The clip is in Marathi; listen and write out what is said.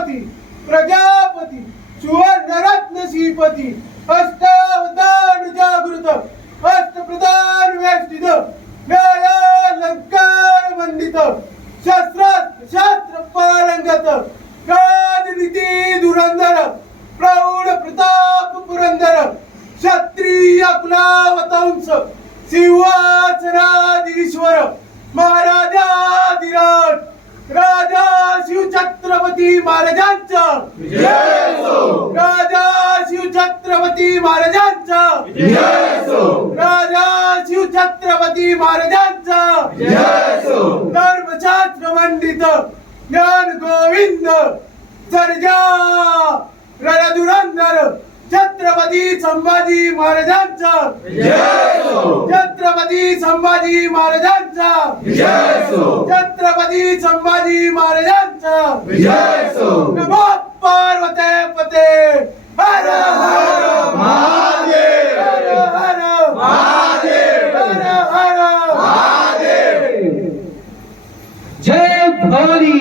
गणपती प्रजापती सुवर्णरत्न श्रीपती अष्टावधान जागृत अष्टप्रधान वेष्टित न्यायालंकार मंडित शस्त्रास्त्र शास्त्र पारंगत राजनीती धुरंधर प्रौढ प्रताप पुरंदर क्षत्रिय कुलावतंस सिंहासनाधीश्वर महाराजाधिराज राजा शिव छत्रपती महाराजांचा राजा शिव छत्रपती महाराजांचा राजा शिव छत्रपती महाराजांचा धर्मशास्त्र मंडित ज्ञान गोविंद सर्जा रणधुरंधर छत्रपती संभाजी महाराजांचा छत्रपती संभाजी महाराजांचा छत्रपती संभाजी महाराजांचा नमो पार्वते पते हर हर महादेव हर हर महादेव हर हर महादेव जय भवानी।